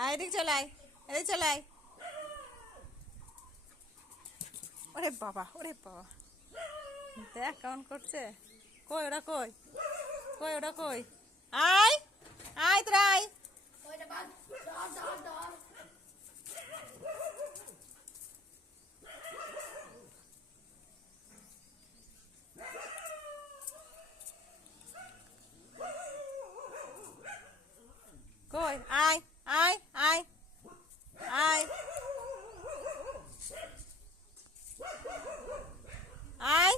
আয় এদিকে চলে আয়, এদিকে চলে আয়। ওরে বাবা, ওরে বাবা, দেখ কেমন করছে। কই ওরা, কই কই ওরা, কই? আয় আয় তোরা আয়। কই? আয় আয় আয় আয় আয়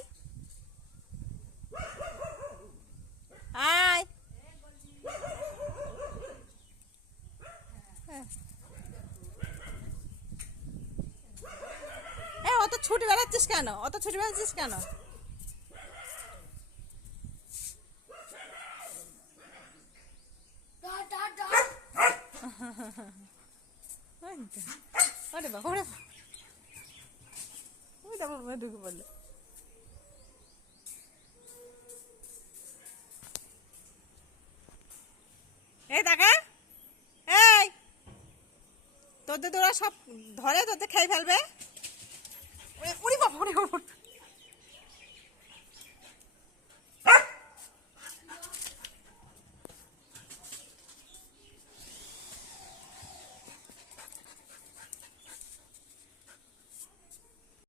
আয়। এ অত ছুটি বেড়াচ্ছিস কেন? অত ছুটি বেড়াচ্ছিস কেন? ওরে বাবা, ওরে বাবা, ওই তারপর মেয়ে ঢুকে পড়লো। এই টাকা, এই তোদের তোরা সব ধরে তোদের খেয়ে ফেলবে। উড়ি বাবা, ওরে বাবা।